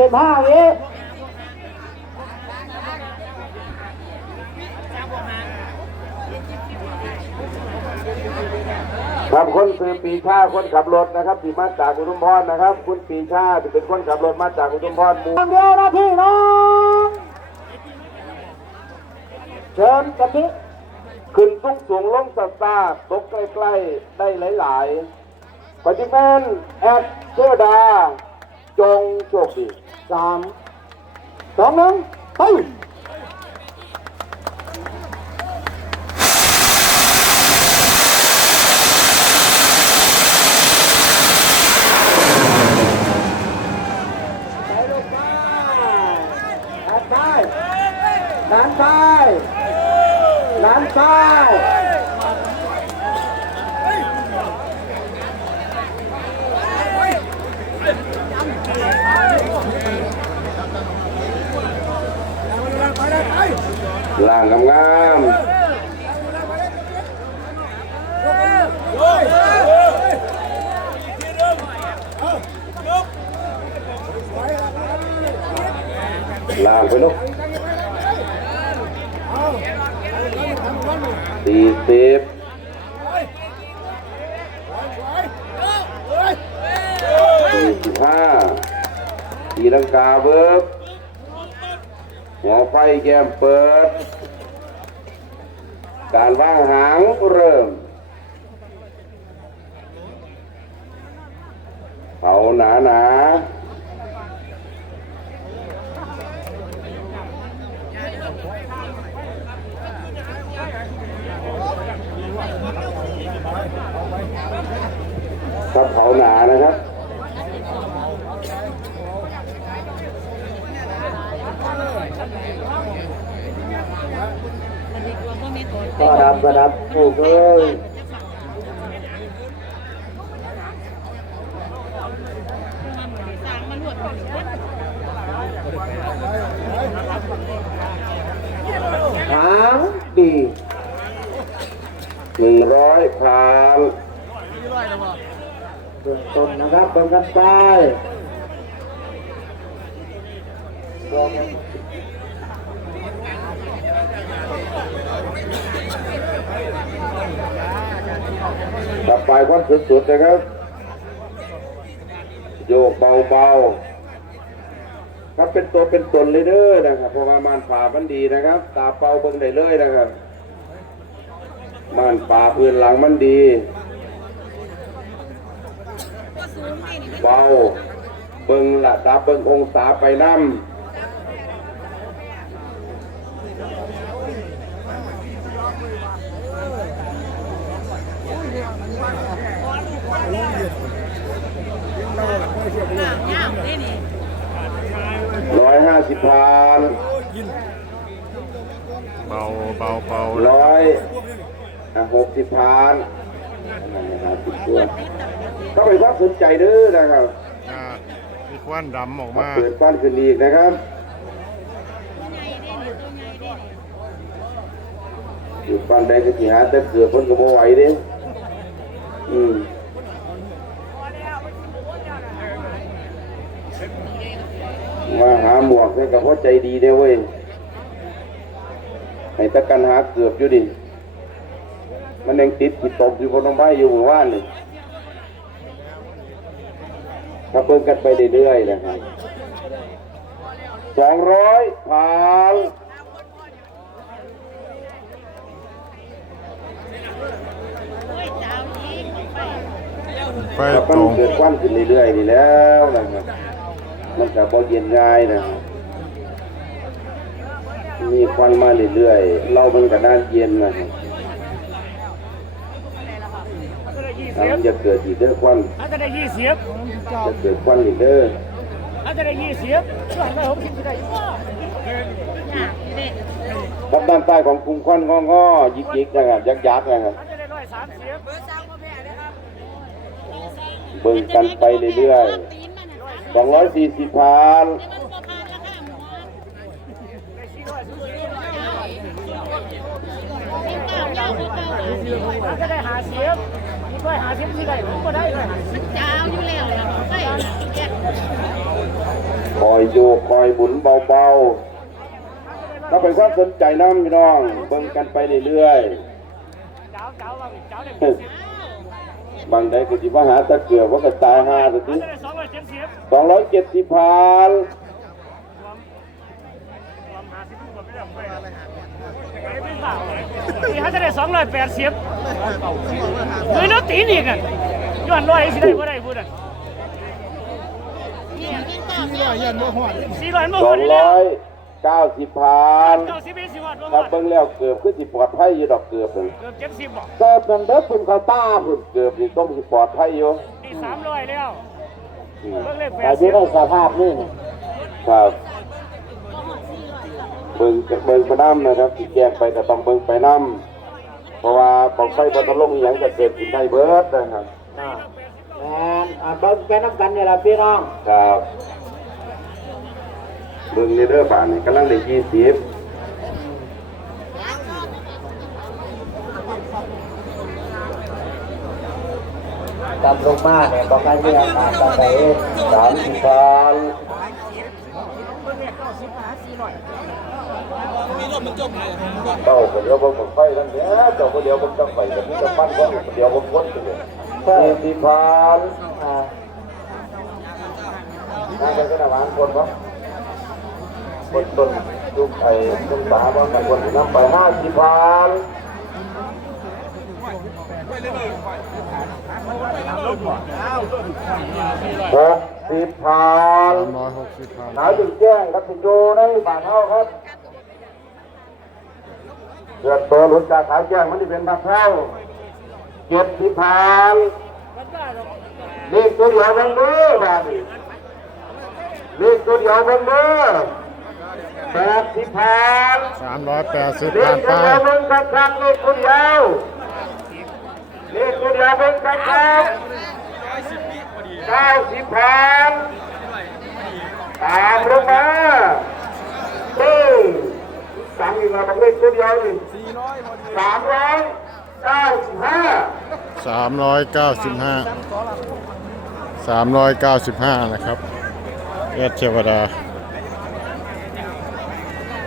สิบห้าวิครับคนซื้อปีชาคนขับรถนะครับที่มาจากอุทุมพรนะครับ คุณปีชาที่เป็นคนขับรถมาจากอุทุมพรหมู่ทางเดียวนะพี่น้องเชิญกะทิขึ้นสูงสูงลงสตาร์ตกใกล้ๆได้หลายๆปฏิบัติแอดเชอดา จงโชคดีสามสองหนึ่งไปลูกไปดันไปดันไปดันไป ล่างงามๆล่างไปลูกสี่สิบสี่สิบห้าตีลังกาเบิบ หัวไฟแก้มเปิด การว่างหางเริ่มเขาหนาหนาครับเขาหนานะครับ ก็ดับก็ดับโอ้ยหางดีหนึ่งร้อยผ่านเบื้องต้นนะครับเบิ่งกันไป ต่อไปควันสุดๆนะครับ โยกเบาๆครับเป็นตัวเป็นตนเลยเด้อนะครับ เพราะว่าม่านป่ามันดีนะครับ ตาเป่าเบิ่งได้เลยนะครับม่านป่าพื้นหลังมันดี เบาเบิ่งระดับเบิ่งองศาไปน้ำ ร้อยห้า สิบพานเบาเบาเบาร้อยหกสิบพานนั่นนะครับสิบตัวก็เป็นความสนใจเด้อนะครับอ่ามีควันดำออกมาเปิดฟันขึ้นอีกนะครับอยู่ฟันใดก็สิหาแต่เกือบเพ้นก็บ่ไหวเด้อืมมา หาหมวกให้กับพ่อใจดีเด้อเว้ยให้ตะกันหาเกือบอยู่ดิ มันยังติดติดตกอยู่บนน้องใบอยู่หมู่บ้านนี่ถ้าเพิ่มกันไปเรื่อยๆนะครับสองร้อยผ่านไฟถ้าตมันรงเกิดควันขึ้นเรื่อยๆนี่แล้วนะครับมันจะบ่เย็นง่ายนะครับ มีควันมาเรื่อยๆ เรามันก็น่านเย็นนะครับถ้ามันจะเกิดอีกเด้อควันอาจจะได้ยี่สิบจะเกิดควันอีกเด้ออาจจะได้ยี่สิบหลังได้หกสิบได้อีกว่าครับด้านใต้ของกรุงควันงองอยิกยิกๆนะครับยักยักๆนะครับอาจจะได้ร้อยสามสิบเบิ่งกันไปเรื่อยๆ240พัน อาจจะได้ห้าสิบร้อยห้าสิบสิได้ผมก็ได้ร้อยห้าสิบเจ้าอยู่แล้วเลยไปเจ็ดคอยโยกคอยหมุนเบาๆถ้าเป็นความสนใจน้ำพี่น้องเบิ่งกันไปเรื่อยเจ้าเจ้าว่าเจ้าได้ๆบางใดก็สิมาหาตะเกียบว่าก็ตายห้าสิจะได้สองร้อยเจ็ดสิบสองร้อยเจ็ดสิบพัน ความห้าสิบกว่าไม่ได้ไปอะไรไม่เปล่าที่เขาจะได้สองร้อยแปดสิบเฮ้ยน้องตีนี่กันย้อนร้อยสิได้บ่ได้พูดอะสี่ร้อยยันบ่หอดสี่ร้อยบ่สพอองดีแล้ร้วอยเก้าสิบพันเก้าสิบเอ็ดสิบวัตต์บ่ถ้าเบิ่งแล้วเกือบคือสิปลอดภัยอยู่ดอกเกือบนั่นเกือบเจ็ดสิบบ่เกือบนั่นเด้อคุณเขาต้าคุณเกือบนี่ต้องสิปลอดภัยอยู่นี่สามร้อยแล้วอืมเบิ่งเลขแปแต่ดสิที่บได้สภาพนี่ครับ เบิ่งเบิ่งไปน้ำนะครับที่แจ้งไปก็ต้องเบิ่งไปน้ำเพราะว่าของไฟบรรลงอหย่างจะเกิดขึ้นได้เบิดนะครับอ่าแมนอ่าเบิ้งแค่น้ำกันนี่แหละพี่น้องครับเบิ่งในเด้อบาทนี่กำลังได้ยี่สิบกำลงมาเนี่ยบอกให้มีอาการตั้งแต่สามสิบพัน เต้าก็เดี๋ยวผมไฟทั้งเนี้ยเจ้าก็เดี๋ยวผมต้องไฟแบบนี้จะปั้นก็เดี๋ยวผมวนไปเลยสี่สิบพันอ่าน่าจะเป็นอาหารคนปะคนต้นลูกไอ้ต้นสาบ้างบางคนน้ำไปห้าสิบพันหกสิบพันสามร้อยหนหาจุดแจ้งครับสิโยในบ้านเฮาครับ เกิดตัวหลุดจากขายแจ้งมันจะเป็นบักเท่าเจ็ดสิบพันเลขตัวเดียวกันเด้อบ้านนี้เลขตัวเดียวกันเด้อแปดสิบพันสามร้อยแปดสิบเลพัขนตัวไปเดียวมันคักคักๆเลขตัวเดียวเลขตัวเดียวมันคักคักเก้าสิบพันตามลงมาเฮ้ยสั่งอีกแล้วบอกเลขตัวเดียวนี่สามร้อยเก้าสิบห้าสามร้อยเก้าสิบห้าสามร้อยเก้าสิบห้านะครับเอสเทวดา